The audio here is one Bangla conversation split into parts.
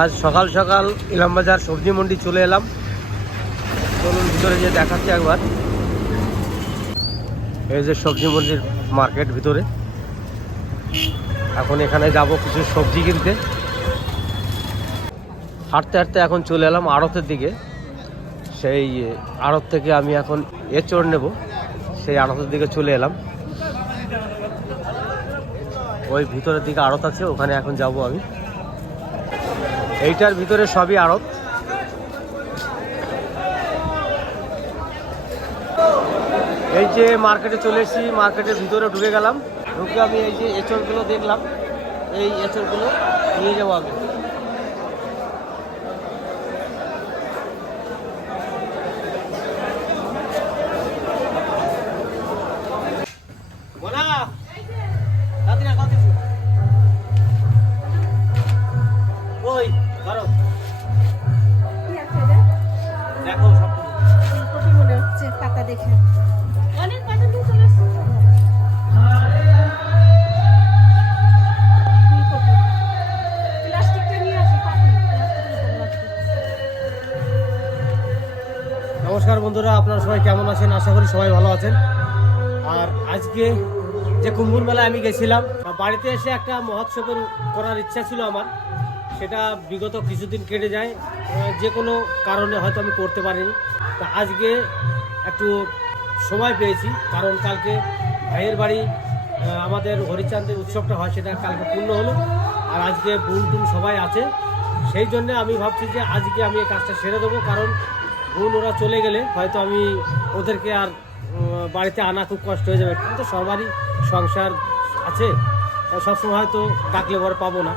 আজ সকাল সকাল ইলামবাজার সবজি মন্ডি চলে এলাম। চলুন ভিতরে গিয়ে দেখাচ্ছি একবার। এই যে সবজি মন্ডির মার্কেট ভিতরে। এখন এখানে যাব কিছু সবজি কিনতে। হাঁটতে হাঁটতে এখন চলে এলাম আড়তের দিকে। সেই আড়ত থেকে আমি এখন এ এচড় নেব। সেই আড়তের দিকে চলে এলাম। ওই ভিতরের দিকে আড়ত আছে, ওখানে এখন যাব আমি। এইটার ভিতরে সবই আড়ত। এই যে মার্কেটে চলে এসেছি, মার্কেটের ভিতরে ঢুকে গেলাম। ঢুকে আমি এই যে এঁচড়গুলো দেখলাম। এই এঁচড়গুলো নিয়ে যাব আমি আছেন? আশা করি সবাই ভালো আছেন। আর আজকে যে কুম্ভুর মেলায় আমি গেছিলাম, বাড়িতে এসে একটা মহোৎসবের করার ইচ্ছা ছিল আমার। সেটা বিগত কিছুদিন কেটে যায়। যে কোনো কারণে হয়তো আমি করতে পারিনি। তা আজকে একটু সময় পেয়েছি, কারণ কালকে ভাইয়ের বাড়ি আমাদের হরিচান্দের উৎসবটা হয়, সেটা কালকে পূর্ণ হলো। আর আজকে বুন সবাই আছে। সেই জন্য আমি ভাবছি যে আজকে আমি এই কাজটা সেরে দেবো, কারণ বোন ওরা চলে গেলে হয়তো আমি ওদেরকে আর বাড়িতে আনা খুব কষ্ট হয়ে যাবে। কিন্তু সবারই সংসার আছে। সবসময় হয়তো ডাকলে পরে পাবো না।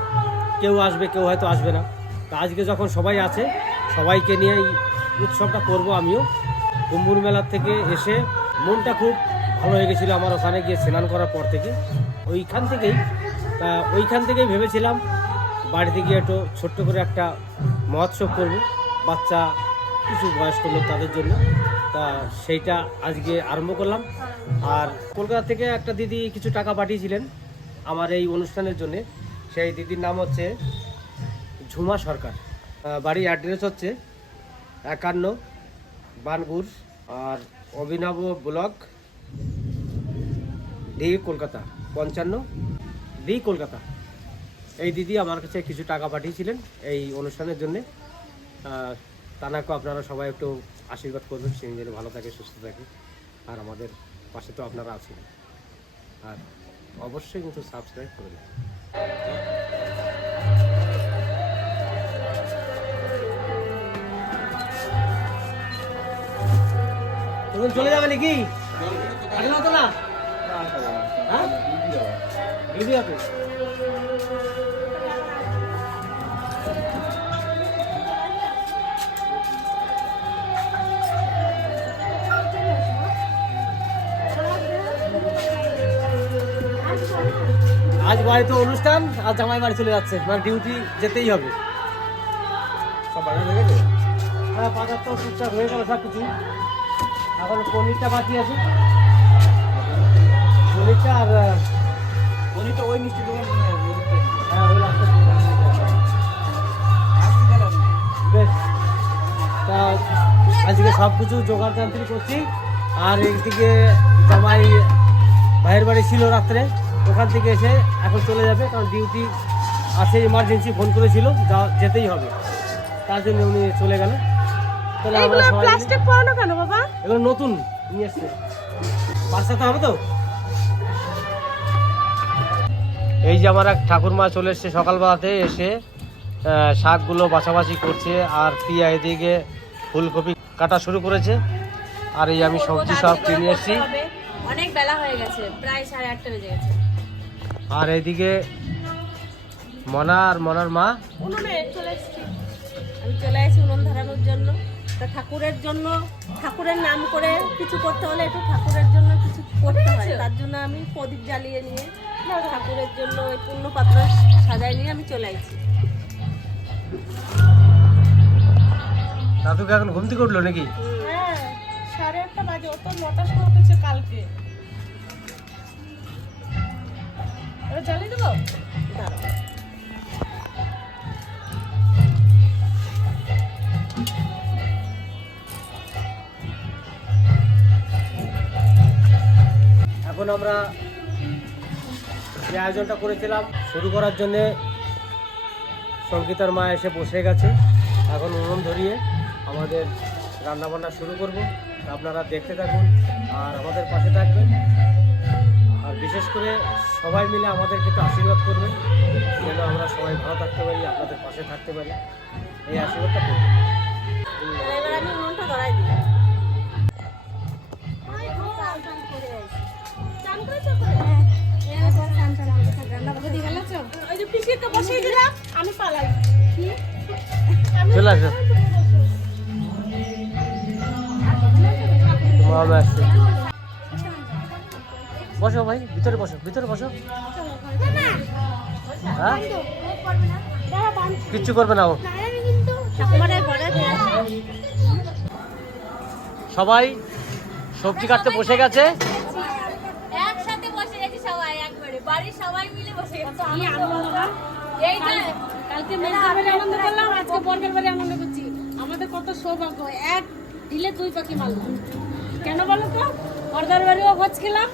কেউ আসবে, কেউ হয়তো আসবে না। তা আজকে যখন সবাই আছে, সবাইকে নিয়ে এই উৎসবটা করব আমিও। কুম্ভুর মেলার থেকে এসে মনটা খুব ভালো হয়ে গেছিল আমার ওখানে গিয়ে স্নান করার পর থেকে। ওইখান থেকেই ওইখান থেকেই ভেবেছিলাম বাড়িতে গিয়ে একটু ছোট্ট করে একটা মহোৎসব করব। বাচ্চা কিছু বয়স্ক লোক তাদের জন্য। তা সেইটা আজকে আরম্ভ করলাম। আর কলকাতা থেকে একটা দিদি কিছু টাকা পাঠিয়েছিলেন আমার এই অনুষ্ঠানের জন্য। সেই দিদির নাম হচ্ছে ঝুমা সরকার। বাড়ির অ্যাড্রেস হচ্ছে একান্ন বানগুর আর অভিনব ব্লক ডি কলকাতা, পঞ্চান্ন ডি কলকাতা। এই দিদি আমার কাছে কিছু টাকা পাঠিয়েছিলেন এই অনুষ্ঠানের জন্যে। তানাকে আপনারা সবাই একটু আশীর্বাদ করবেন সে যেন ভালো থাকে সুস্থ থাকে। আর আমাদের পাশে তো আপনারা আছেন। আর অবশ্যই কিন্তু সাবস্ক্রাইব করে দেবেন। চলে যাবে নাকি? না। তো বাড়িতে অনুষ্ঠান আর জামাই বাড়ি চলে যাচ্ছে মানে ডিউটি যেতেই হবে। হ্যাঁ বাজার তো টুকটাক হয়ে গেল সব কিছু এখন পনিরটা বাকি আছে। পনিরটা আর পনিরটা ওই মিষ্টি দোকান হ্যাঁ ওই বেশ। তা আজকে সব কিছু জোগাড় যন্ত্রী করছি। আর একদিকে জামাই ভাইয়ের বাড়ি ছিল রাত্রে। ওখান থেকে এসে এখন চলে যাবে কারণ ডিউটি আছে ইমার্জেন্সি ফোন করেছিল যা- যেতেই হবে। তার জন্য উনি চলে গেল। তাহলে আমরা এগুলো সবাই প্লাস্টিক কেন বাবা? এগুলো নতুন নিয়ে এসছে। বাসাতে হবে তো? এই যে আমার এক ঠাকুরমা চলে এসছে সকালবেলাতে এসে শাকগুলো বাছাবাছি করছে আর পিয়া এদিকে ফুলকপি কাটা শুরু করেছে। আর এই আমি সবজি সব কিনে এসেছি। অনেক বেলা হয়ে গেছে প্রায় সাড়ে আটটা বেজে গেছে। আর এইদিকে মনা আর মনার মা। উনুনে চলে এসেছি। আমি চলে আসি উনুন ধরানোর জন্য। তা ঠাকুরের জন্য ঠাকুরের নাম করে কিছু করতে হলে একটু ঠাকুরের জন্য কিছু করতে হয়। তার জন্য আমি প্রদীপ জ্বালিয়ে নিয়ে ঠাকুরের জন্য ওই পূর্ণ পাত্র সাজাই নিয়ে আমি চলে আসছি দাদুকে এখন ঘুম থেকে উঠল নাকি? হ্যাঁ সাড়ে আটটা বাজে। ও তো নটার সময় উঠেছে কালকে। এখন আমরা যে আয়োজনটা করেছিলাম, শুরু করার জন্যে সঙ্গীতার মা এসে বসে গেছে। এখন উনুন ধরিয়ে আমাদের রান্নাবান্না শুরু করব। আপনারা দেখতে থাকুন আর আমাদের পাশে থাকবেন। বিশেষ করে সবাই মিলে আমাদেরকে একটু আশীর্বাদ করবেন যেন আমরা সবাই ভালো থাকতে পারি আপনাদের পাশে থাকতে পারি। এই আশীর্বাদটা করবেন। আমি পালাই। চলে আসো। আসছে। বসো ভাই ভিতরে বসো ভিতরে বসো। হ্যাঁ? কিচ্ছু করবে না ও। সবাই সবজি কাটতে বসে গেছে। একসাথে বসে গেছি সবাই একবারে। বাড়ির সবাই মিলে বসে গেছি। কি আনন্দ এইটা কালকে আনন্দ করলাম আজকে বর্গের বাড়ি আনন্দ করছি। আমাদের কত সৌভাগ্য এক ঢিলে দুই পাখি মারলাম। কেন বলো তো? বর্দার বাড়িও ভোজ খেলাম।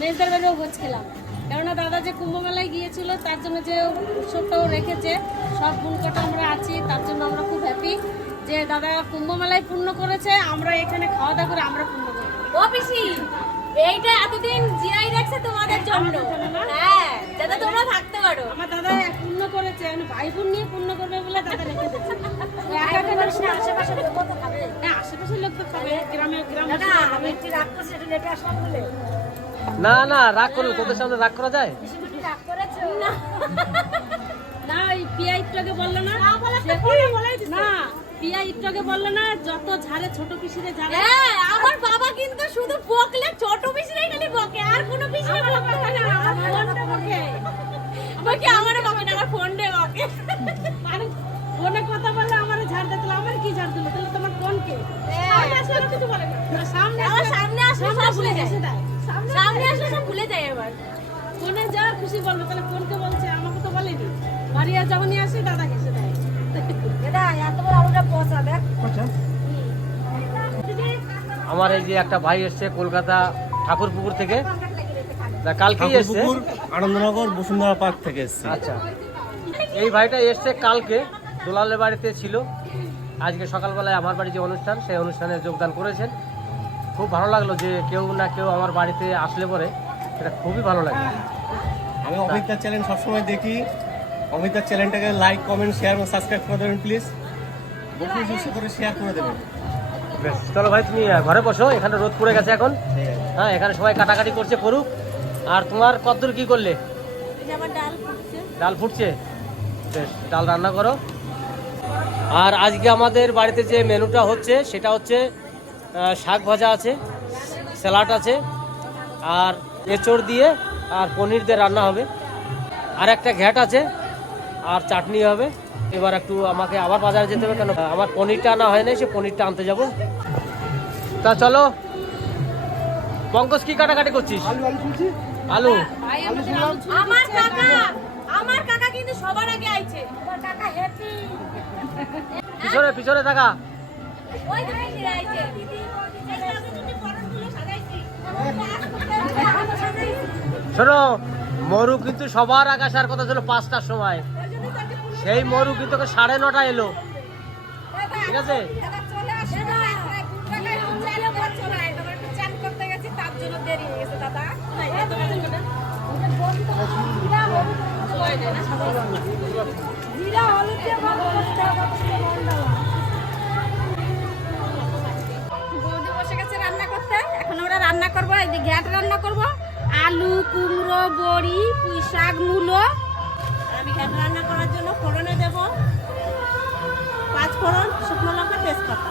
মেজদার বাড়িও ভোজ খেলাম। কেননা দাদা যে কুম্ভ মেলায় গিয়েছিল তার জন্য যে উৎসবটাও রেখেছে সব গুণকটা আমরা আছি তার জন্য আমরা খুব হ্যাপি যে দাদা কুম্ভ মেলায় পূর্ণ করেছে আমরা এখানে খাওয়া দাওয়া করে আমরা পূর্ণ করি। ও পিসি এইটা এতদিন জিয়াই রাখছে তোমাদের জন্য। হ্যাঁ যাতে তোমরা থাকতে পারো। আমার দাদা পূর্ণ করেছে আমি ভাই বোন নিয়ে পূর্ণ করবে বলে দাদা রেখে ও একা একা লোক তো খাবে। হ্যাঁ আশেপাশের লোক তো খাবে গ্রামে গ্রামে আমি একটু রাগ করছি লেটে আসলাম বলে। না না রাগ করো তোদের সামনে রাগ করা যায়? বেশি বেশি রাগ করেছ না ওই পিয়া ইটটাকে বলল না? না পিয়া ইটটাকে বলল না যত ঝাড়ে ছোট পিসিরে ঝাড়ে। হ্যাঁ আমার বাবা কিন্তু শুধু বকলে ছোট খালি বকে আর কোনো পিসিরে বকে না। আমার ফোনটা বকে। বকে আমার বকে না আমার ফোন ডে বকে। মানে ফোনে কথা বললে আমার ঝাড় দিতে আমার কি ঝাড় দিল? তাহলে তোমার সামনে আসলে কিছু বলে না। না, সামনে আমার আসলে- সামনে আসলে ভুলে যায়। দেয়। সামনে আসলে সব ভুলে যায় এবার। ফোনে যা খুশি বলবে তাহলে ফোনকে বলছে আমাকে তো বলেনি। বাড়ি আর যখনই আসে দাদা ঘেসে দেয়। দাদা এত বড় আলুটা পচা দেখ। আমার এই যে একটা ভাই এসছে কলকাতা ঠাকুরপুকুর থেকে। তা কালকেই এসছে। আনন্দনগর বসুন্ধরা পার্ক থেকে এসেছি। আচ্ছা। এই ভাইটা এসছে কালকে দোলালের বাড়িতে ছিল। আজকে সকালবেলায় আমার বাড়ি যে অনুষ্ঠান সেই অনুষ্ঠানে যোগদান করেছেন। খুব ভালো লাগল যে কেউ না কেউ আমার বাড়িতে আসলে পরে। এটা খুবই ভালো লাগে আমি অমিতার চ্যানেল সবসময় দেখি। অমিতার চ্যানেলটাকে লাইক কমেন্ট শেয়ার এবং সাবস্ক্রাইব করে দেবেন প্লিজ বেশি বেশি করে শেয়ার করে দেবেন। বেশ চলো ভাই তুমি ঘরে বসো। এখানে রোদ পড়ে গেছে এখন। হ্যাঁ এখানে সবাই কাটাকাটি করছে করুক। আর তোমার কতদূর কি করলে? ডাল ফুটছে। ডাল ফুটছে? বেশ ডাল রান্না করো। আর আজকে আমাদের বাড়িতে যে মেনুটা হচ্ছে সেটা হচ্ছে শাক ভাজা আছে স্যালাড আছে আর এঁচড় দিয়ে আর পনির দিয়ে রান্না হবে। আর একটা ঘ্যাট আছে আর চাটনি হবে। এবার একটু আমাকে আবার বাজারে যেতে হবে কেন আমার পনিরটা আনা হয়নি সে পনিরটা আনতে যাব। তা চলো পঙ্কজ কি কাটাকাটি করছিস? আলু ভাই আমাদের আলু আমার কাকা! আমার কাকা কিন্তু সবার আগে আইছে। আমার কাকা হ্যাপি পিছনে পিছনে থাকা। শোনো মরু কিন্তু সবার আগে আসার কথা ছিল পাঁচটার সময়। সেই মরু কিন্তু সাড়ে নটা এলো। ঠিক আছে? চলে আসে না চাইলে বলছো না তোমার একটু চান করতে গেছি তার জন্য দেরি হয়ে গেছে দাদা জিরা হলুদ দিয়ে ভালো করতে হবে। এখন আমরা রান্না করব, এই যে ঘ্যাট রান্না করব। আলু, কুমড়ো, বড়ি, পুঁই শাক, মূলো। আমি ঘ্যাট রান্না করার জন্য ফোড়নে দেব। পাঁচ ফোড়ন, শুকনো লঙ্কা, তেজপাতা।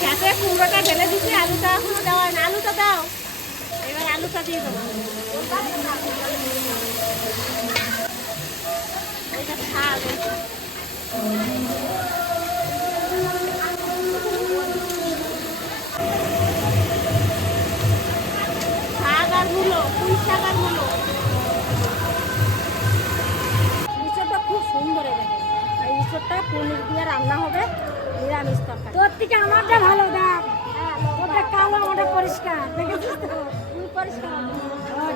গ্যাসে কুমড়োটা আলুটা আলুটা দাও। এবার আলুটা দিয়ে দেবো এটা শাক শাক আর মূলো পুঁই শাক আর মূলো নিচেটা খুব সুন্দর দেখে এঁচড়টা পনির দিয়ে রান্না হবে নিরামিষ তরকারি তোর থেকে আমারটা ভালো দেখ ওটা কালো, আমারটা পরিষ্কার। পরিষ্কার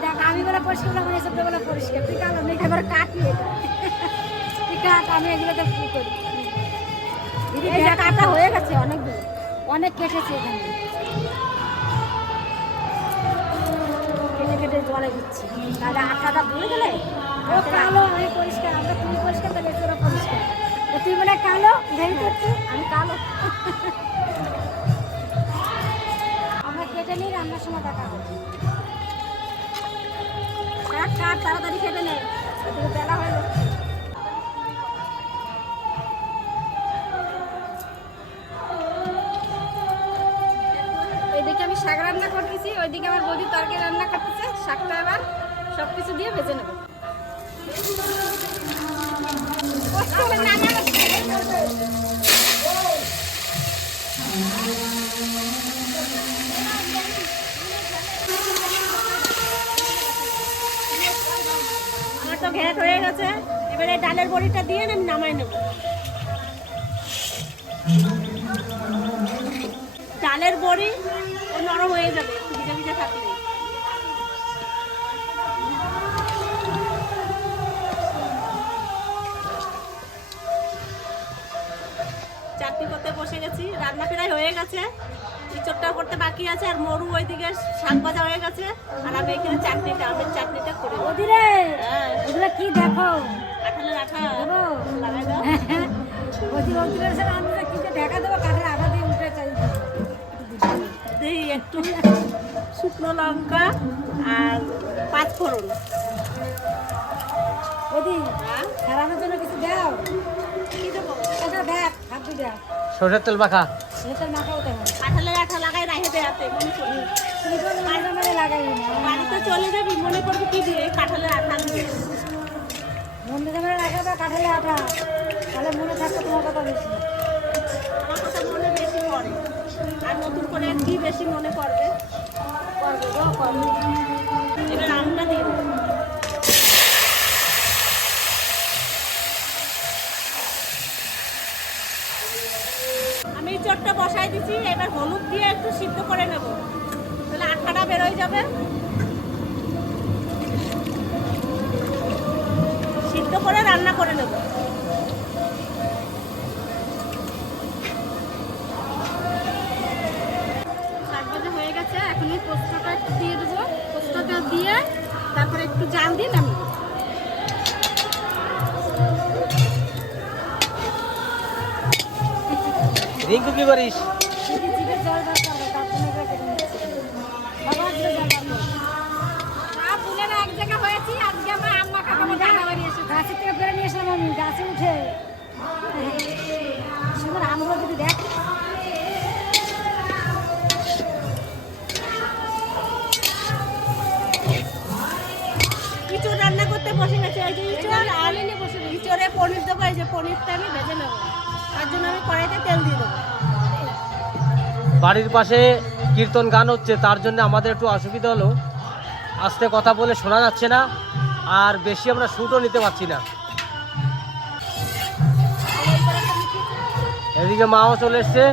দেখ আমি বলে পরিষ্কার বলে এসব বলে পরিষ্কার তুই কালো নেই এবার কাটি এটা কাট আমি এগুলোতে কি করি। দিদি কাটা হয়ে গেছে অনেক অনেক কেটেছে এখানে। কেটে কেটে জলে দিচ্ছি। তাহলে আটাটা ভুলে গেলে ও কালো আমি পরিষ্কার আমরা তুমি পরিষ্কার তাহলে তোরা পরিষ্কার। তুই বলে কালো ঘেরি করছি আমি কালো। আমরা কেটে নিই রান্নার সময় দেখা হবে। কাট কাট তাড়াতাড়ি কেটে নে। বেলা হয়ে যাচ্ছে। রান্না ওইদিকে আমার বৌদি তরকারি রান্না করতেছে, শাকটা আবার সব কিছু দিয়ে ভেজে নেব। আমার তো ঘ্যাট হয়ে গেছে, এবারে ডালের বড়িটা দিয়ে আমি নামাই নেব। ডালের বড়ি ও নরম হয়ে যাবে। থাকলে। চাটনি করতে বসে গেছি রান্না প্রায় হয়ে গেছে। ইচড়টা করতে বাকি আছে আর মরু ওইদিকে শাক ভাজা হয়ে গেছে আর আমি এখানে চাটনিটা আমের চাটনিটা করে। ওদিরে হ্যাঁ। ওগুলো কি দেখো? কাঁঠালের আঠা দেবো লাগাই দাও। ওদি ওদিরের সাথে আমি কি ঢাকা দেবো কাঠের একটু শুকনো লঙ্কা আর পাঁচ ফোড়ন। ওদি হ্যাঁ সারানোর জন্য কিছু দাও? কি দেবো ওটা দেখ হাত দুইটা। সরষের তেল মাখা। সেটা মাখাও তেমন কাঁঠালের আঠা লাগাই রাখে দেয় হাতে মনে না। বাড়িতে চলে যাবি মনে করবি কি দিয়ে? কাঁঠালের আঠা দিয়ে। বন্ধু জামাই লাগাবে কাঠের আঠা। তাহলে মনে থাকবে তোমার কথা বেশি। আমার কথা মনে বেশি পড়ে। আর নতুন করে কি বেশি মনে করবে করবে গো করবে এবার আমটা দিয়ে আমি চটটা বসাই দিছি, এবার হলুদ দিয়ে একটু সিদ্ধ করে নেব। তাহলে আঠাটা বেরোয় যাবে। সিদ্ধ করে রান্না করে নেব। গেছে এখন পোস্তটা একটু দিয়ে দেবো। পোস্তটা দিয়ে তারপরে একটু জাল দিয়ে নামিয়ে দেবো। রিঙ্কু কি করিস? বাড়ি নিয়ে এসলাম আমি গাছে উঠে। সুন্দর আমগুলো যদি দেখ বসে গেছে ওই যে ইঁচড়, আর ইঁচড়ে পনির দেবো, এই যে পনিরটা আমি ভেজে নেব। তার জন্য আমি কড়াইতে তেল দিয়ে দেবো। বাড়ির পাশে কীর্তন গান হচ্ছে, তার জন্য আমাদের একটু অসুবিধা হলো। আস্তে কথা বলে শোনা যাচ্ছে না, আর বেশি আমরা শ্যুটও নিতে পারছি না। এদিকে মাও চলে এসছে।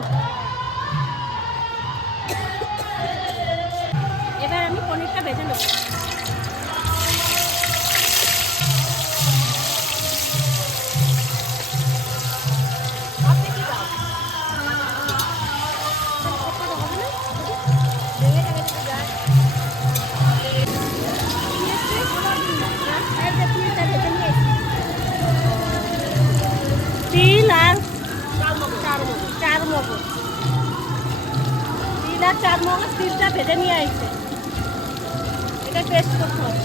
তিল আর চার মগজ তিলটা ভেজে নিয়ে আইছে। এটা পেস্ট করতে হবে।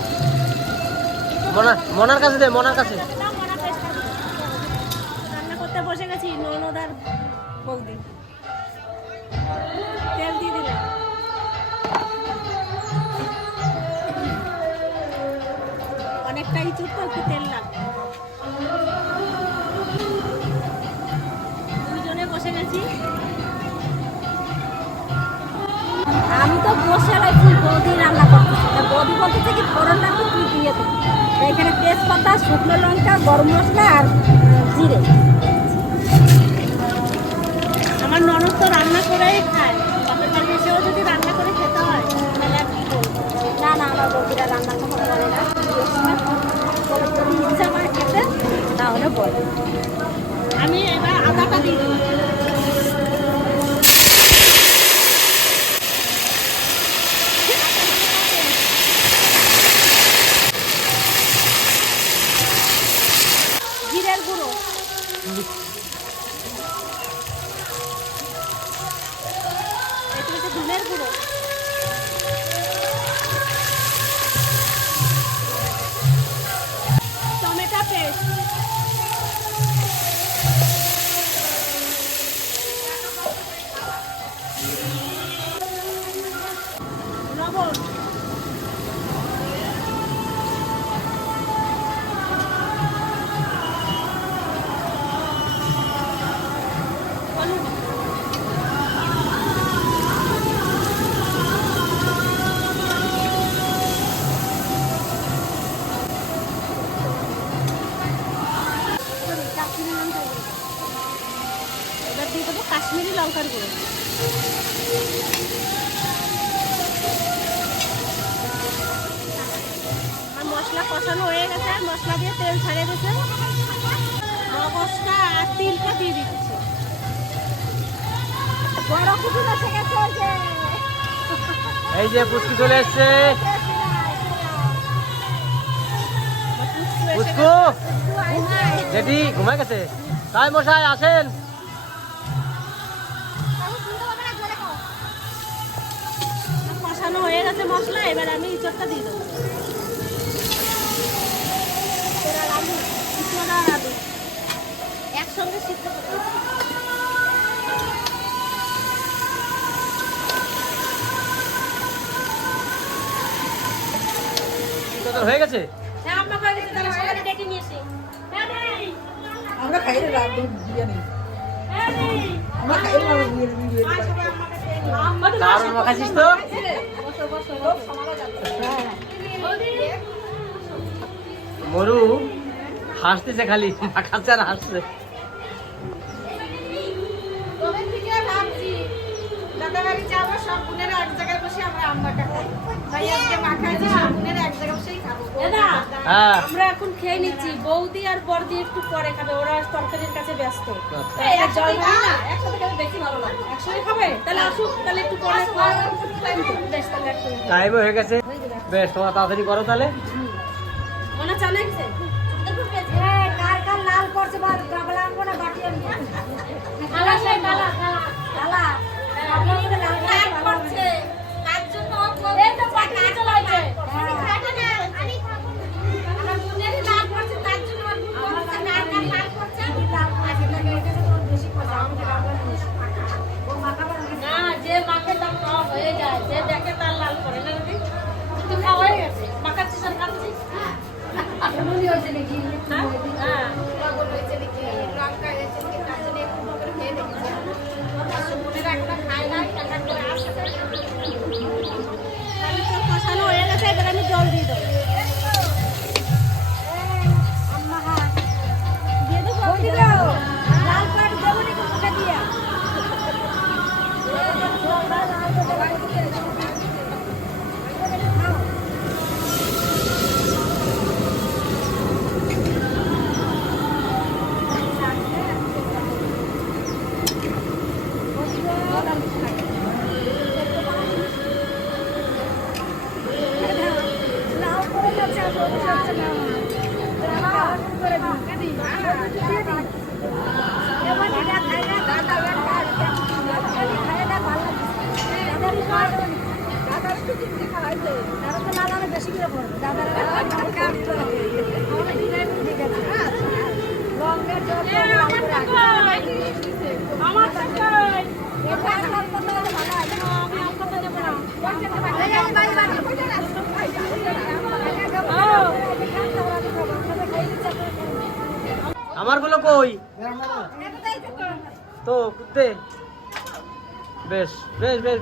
মনার মনার কাছে দে মনার কাছে। রান্না করতে বসে গেছি ননদ আর বৌদি। তেল দিয়ে দিলাম। অনেকটাই চুপ তো একটু তেল লাগবে। দুজনে বসে গেছি। আমি তো বসে রয়েছি বৌদি রান্না করতেছি। বৌদি বলতেছে কি ফোড়নটা একটু তুই দিয়ে এখানে তেজপাতা শুকনো লঙ্কা গরম মশলা আর জিরে। আমার ননদ তো রান্না করেই খায়। বাপের বাড়ি এসেও যদি রান্না করে খেতে হয় তাহলে আর কি বলব না না আমার বৌদিরা রান্না কখন করে না। যদি ইচ্ছা খেতে তাহলে বলে। আমি এবার আদাটা দিয়ে 부러워. কষানো হয়ে গেছে মশলা দিয়ে তেল ছাড়িয়ে গেছে মগজটা আর তিলটা দিয়ে দিচ্ছি। বড় কুটুম এসে গেছে এই যে পুষ্টি চলে এসছে। পুষ্কু জেঠি ঘুমায় গেছে? তাই মশাই আসেন। কষানো হয়ে গেছে মশলা এবার আমি ইঁচড়টা দিয়ে দেবো ইঁচড় আর আলু ইঁচড় আর আলু একসঙ্গে সিদ্ধ হয়ে গেছে? হ্যাঁ আমরা হয়ে আমরা খাই আমরা দারুণ মাখাছিস তো মরু হাসতেছে খালি মাখাচ্ছে আর হাসছে বাড়ি যাব সব বোনেরা এক জায়গায় বসে আমরা আম্মাটা খাই। তাই আজকে মাখাইছি সব বোনেরা এক জায়গায় বসেই খাব। হ্যাঁ। আমরা এখন খেয়ে নিচ্ছি। বৌদি আর বর্দি একটু পরে খাবে ওরা তরকারির কাছে ব্যস্ত। আচ্ছা। জল খাই না? একসাথে খেলে বেশি ভালো লাগে। একসঙ্গে খাবে? তাহলে আসুক তাহলে একটু পরে। টাইমও হয়ে গেছে। বেশ তোমরা তাড়াতাড়ি করো তাহলে। মনে লাগছে এই, কার কার লাল পড়ছে বল? গাবলা আনব না বাটি আনব? কালা কালা। কালা। ভালো হবে। তার জন্য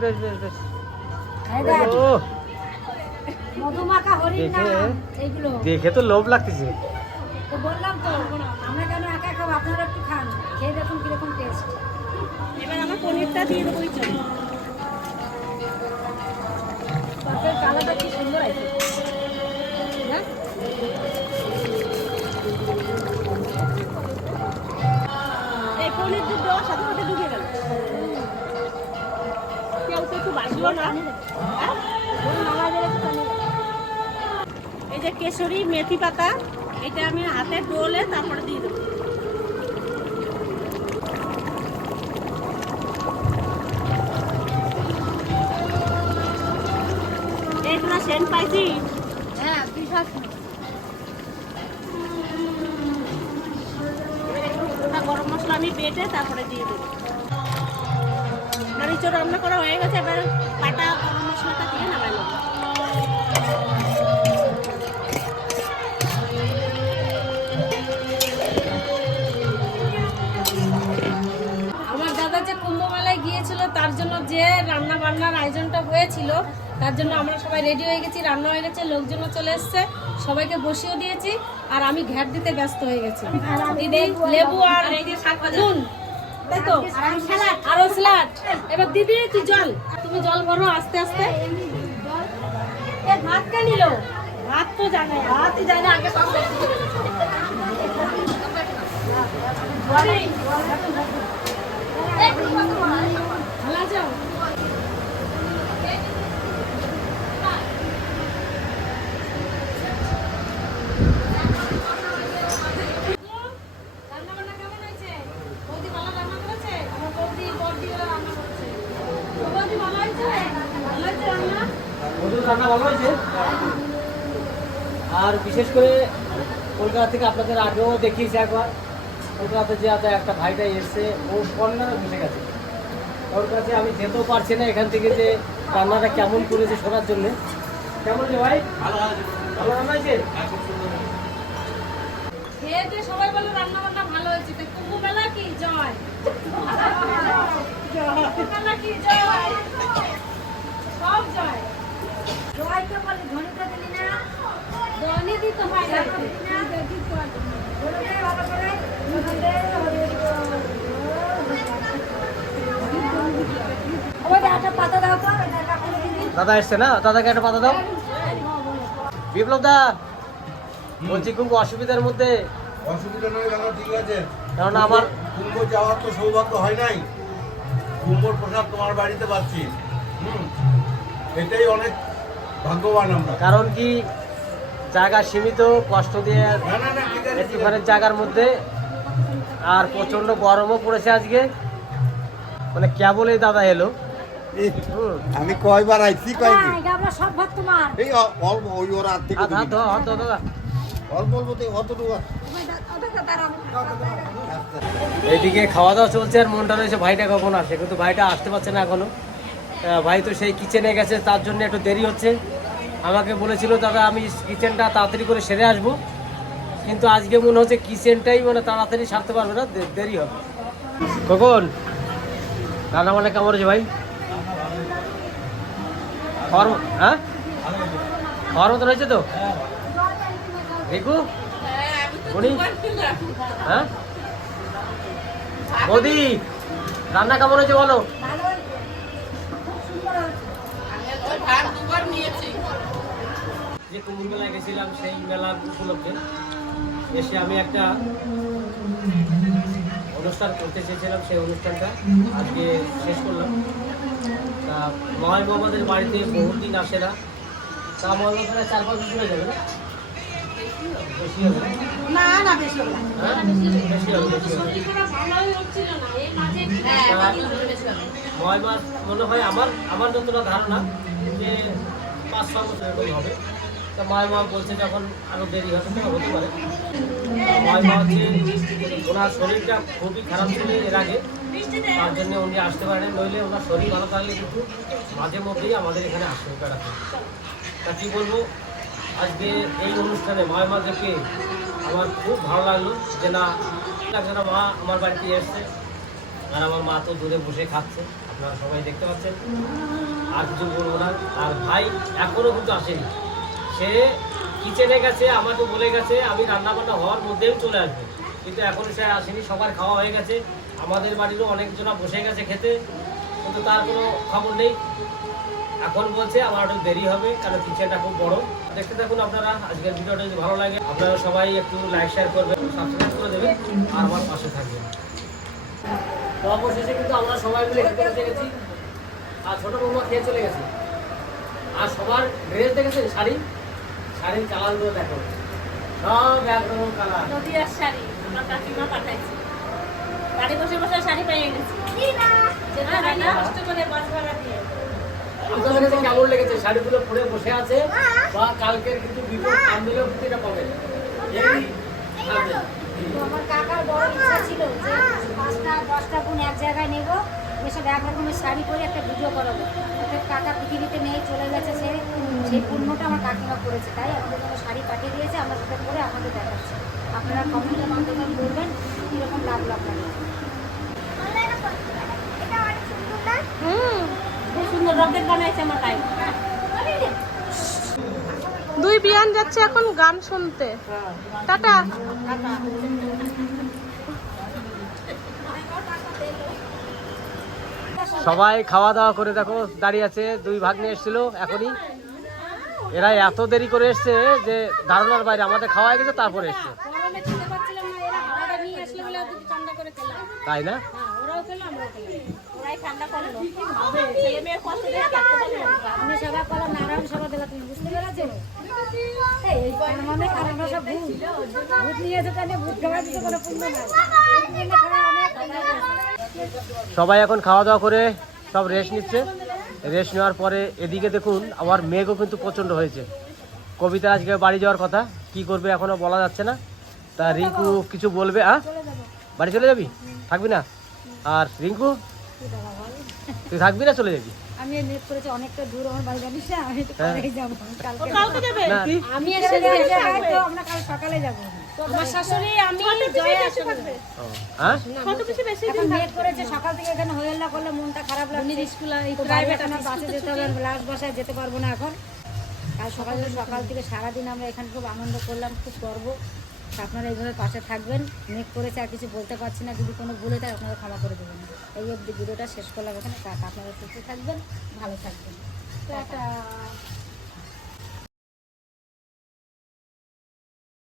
বেশ বেশ বেশ। দেখ, ও মধুমাখা হরিণ দেখে? এইগুলো। দেখে তো লোভ লাগতেছে। তো বললাম তো আমরা কেন একা খাব আপনারা একটু খান খেয়ে দেখুন কীরকম টেস্ট এবার আমার পনিরটা দিয়ে দেবো ওই জন্য তরকারির কালারটা কি সুন্দর আছে। হ্যাঁ? এই পনির দুধ দেওয়ার সাথে এই যে কেশরি মেথি পাতা এটা আমি হাতে ডোলে তারপরে দিয়ে দেবো। এই তোমার সেন্ট পাইছি হ্যাঁ গোটা গরম মশলা আমি বেটে তারপরে দিয়ে দেবো। চোর রান্না করা হয়ে গেছে এবার কাটা গরম মশলাটা দিয়ে নামাই আমার দাদা যে কুম্ভ মেলায় গিয়েছিল তার জন্য যে রান্না বান্নার আয়োজনটা হয়েছিল তার জন্য আমরা সবাই রেডি হয়ে গেছি রান্না হয়ে গেছে লোকজনও চলে এসছে সবাইকে বসিয়ে দিয়েছি আর আমি ঘ্যাট দিতে ব্যস্ত হয়ে গেছি। দিদি লেবু আর নুন। তাই তো আরও স্যালাড এবার দিদি তুই জল তুমি জল ভরো আস্তে আস্তে ভাত কে নিল ভাত তো জানে ভাতই জানে আগে ভালো আছো রান্না বান্না কেমন হয়েছে বৌদি ভালো রান্না করেছে আমার বৌদি বৌদি রান্না করেছে ও বৌদি ভালো হয়েছে ভালো হয়েছে রান্না মধুর রান্না ভালো হয়েছে আর বিশেষ করে কলকাতা থেকে আপনাদের আগেও দেখিয়েছি একবার। কলকাতাতে যে আপনার একটা ভাইটা এসছে ও কর্নারে বসে গেছে। ওর কাছে আমি যেতেও পারছি না এখান থেকে যে রান্নাটা কেমন করেছে শোনার জন্য। কেমন যে ভাই? ভালো রান্না হয়েছে? খেয়ে সবাই বলে রান্না বান্না ভালো হয়েছে। তো কুম্ভ মেলা কি? জয়। কুম্ভ মেলা কি? জয়। সব জয়। বলে ধনীটা দিলি না। ধনী দিতে হয় দাদা এসছে না? দাদাকে একটা পাতা দাও। বিপ্লব দা বলছি খুব অসুবিধার মধ্যে। অসুবিধা নয় দাদা ঠিক আছে। কারণ আমার কুম্ভ যাওয়ার তো সৌভাগ্য হয় নাই। কুম্ভর প্রসাদ তোমার বাড়িতে পাচ্ছি। হুম এটাই অনেক ভাগ্যবান আমরা। কারণ কি জায়গা সীমিত কষ্ট দিয়ে। জায়গার মধ্যে। আর প্রচণ্ড গরমও পড়েছে আজকে। মানে কেবলই দাদা এলো। আমি কয়বার আইছি কয়নি না, এটা আমরা সব ভাত তোমার। এই অল্প ওই ওর হাত থেকে হাত হাত দাদা অল্প অল্প তো অতটুকু এইদিকে খাওয়া দাওয়া চলছে আর মনটা রয়েছে ভাইটা কখন আসে। কিন্তু ভাইটা আসতে পারছে না এখনও। ভাই তো সেই কিচেনে গেছে তার জন্য একটু দেরি হচ্ছে। আমাকে বলেছিল দাদা আমি কিচেনটা তাড়াতাড়ি করে সেরে আসব। কিন্তু আজকে মনে হচ্ছে কিচেনটাই মানে তাড়াতাড়ি সারতে পারবে না দেরি হবে। কখন? রান্না বান্না কেমন হয়েছে ভাই? খাওয়ার হ্যাঁ? খাওয়ার মতো রয়েছে তো? রিকু উনি হ্যাঁ? বৌদি রান্না কেমন হয়েছে বলো? যে মেলায় গেছিলাম সেই মেলা উপলক্ষে এসে আমি একটা অনুষ্ঠান করতে চেয়েছিলাম সেই অনুষ্ঠানটা আজকে শেষ করলাম। তা মহাই মোহাম্মদের বাড়িতে বহুদিন আসে না। তা মহাই প্রায় চার পাঁচ বছর হয়ে যাবে না। হ্যাঁ? মনে হয় আমার আমার যতটা ধারণা যে পাঁচ ছ বছর এরকম হবে। তা মায় মা বলছে যখন আরও দেরি হবে তো হতে পারে। মায় মা ওনার শরীরটা খুবই খারাপ ছিল এর আগে। তার জন্য উনি আসতে পারেন, নইলে ওনার শরীর ভালো থাকলে কিন্তু মাঝে মধ্যেই আমাদের এখানে আসতে বেড়াতে তা কী বলব? আজকে এই অনুষ্ঠানে মায় মা দেখে আমার খুব ভালো লাগল যে না লাগছে মা আমার বাড়িতে এসছে আর আমার মা তো দূরে বসে খাচ্ছে, আপনারা সবাই দেখতে পাচ্ছেন। আর কিছু বলব না আর ভাই এখনও কিন্তু আসেনি। সে কিচেনে গেছে, আমাকে বলে গেছে, আমি রান্না বান্না হওয়ার মধ্যেই চলে আসব। কিন্তু এখন সে আসেনি, সবার খাওয়া হয়ে গেছে। আমাদের বাড়িরও অনেকজনা বসে গেছে খেতে, কিন্তু তার কোনো খবর নেই। এখন বলছে, আমার একটু দেরি হবে, কারণ কিচেনটা খুব বড়। দেখতে থাকুন আপনারা, আজকের ভিডিওটা যদি ভালো লাগে, আপনারা সবাই একটু লাইক শেয়ার করবেন সাবস্ক্রাইব করে দেবেন, আর আমার পাশে থাকবেন। তো অবশেষে কিন্তু আমরা সবাই মিলে খেতে বসে গেছি। আর ছোট বৌমা খেয়ে চলে গেছে। আর সবার ড্রেস দেখেছেন? শাড়ি? শাড়ির কালারগুলো দেখো। সব একরকম কালার নদিয়ার শাড়ি আমার কাকিমা পাঠাইছে। বাড়ি বসে বসে শাড়ি পেয়ে গেছি। কষ্ট করে বাস ভাড়া দিয়ে। আপনাদের কাছে কেমন লেগেছে? শাড়িগুলো পরে বসে আছে বা কালকের কিন্তু থাম্বনেলেও কিন্তু এটা পাবেন এই আমার কাকার বড় ইচ্ছা ছিল যে পাঁচটা দশটা বোন এক জায়গায় নেব। এসব এক রকমের শাড়ি পরে একটা ভিডিও করাবো। ওদের কাকা পৃথিবীতে নেই চলে গেছে সে। সেই পুণ্যটা আমার কাকিমা করেছে তাই আমাদের জন্য শাড়ি পাঠিয়ে দিয়েছে আমরা সেটা করে আপনাদের দেখাচ্ছি। আপনারা কমেন্টের মাধ্যমে বলবেন কীরকম লাগল আপনাদের। দুই বিয়ান যাচ্ছে এখন গান শুনতে। টাটা। সবাই খাওয়া দাওয়া করে দেখো দাঁড়িয়ে আছে দুই ভাগ নিয়ে এসেছিল এখনই। এরা এত দেরি করে এসছে যে ধারণার বাইরে আমাদের খাওয়া হয়ে গেছে তারপরে এসছে। তাই না? হ্যাঁ মানে। সবাই এখন খাওয়া দাওয়া করে সব রেস্ট নিচ্ছে। রেস্ট নেওয়ার পরে এদিকে দেখুন আমার মেঘও কিন্তু প্রচণ্ড হয়েছে। কবিতা আজকে বাড়ি যাওয়ার কথা কি করবে এখনও বলা যাচ্ছে না। তা রিঙ্কু কিছু বলবে আ বাড়ি চলে যাবি? থাকবি না? আর রিঙ্কু? তুই থাকবি না চলে যাবি? আমি নেট করেছি অনেকটা দূর আমার বাড়ি জানিস না? আমি একটু হ্যাঁ। পরেই যাব। কালকে কালকে না। আমি এসে আমরা কাল সকালে যাব। আমার শাশুড়ি আমি জয়া আসবে হ্যাঁ? বেশি করেছে সকাল থেকে এখানে হয়ে করলে মনটা খারাপ লাগছে। স্কুল বাইরে বাসে যেতে হবে লাস্ট বাসায় যেতে পারব না এখন। কাল সকাল সকাল থেকে সারাদিন আমরা এখানে খুব আনন্দ করলাম খুব গর্ব। আপনারা এইভাবে পাশে থাকবেন। মেক করেছে আর কিছু বলতে পারছি না। যদি কোনো ভুলে থাকে আপনারা ক্ষমা করে দেবেন। এই অবধি ভিডিওটা শেষ করলাম এখানে। আপনারা সুস্থ থাকবেন ভালো থাকবেন। টাটা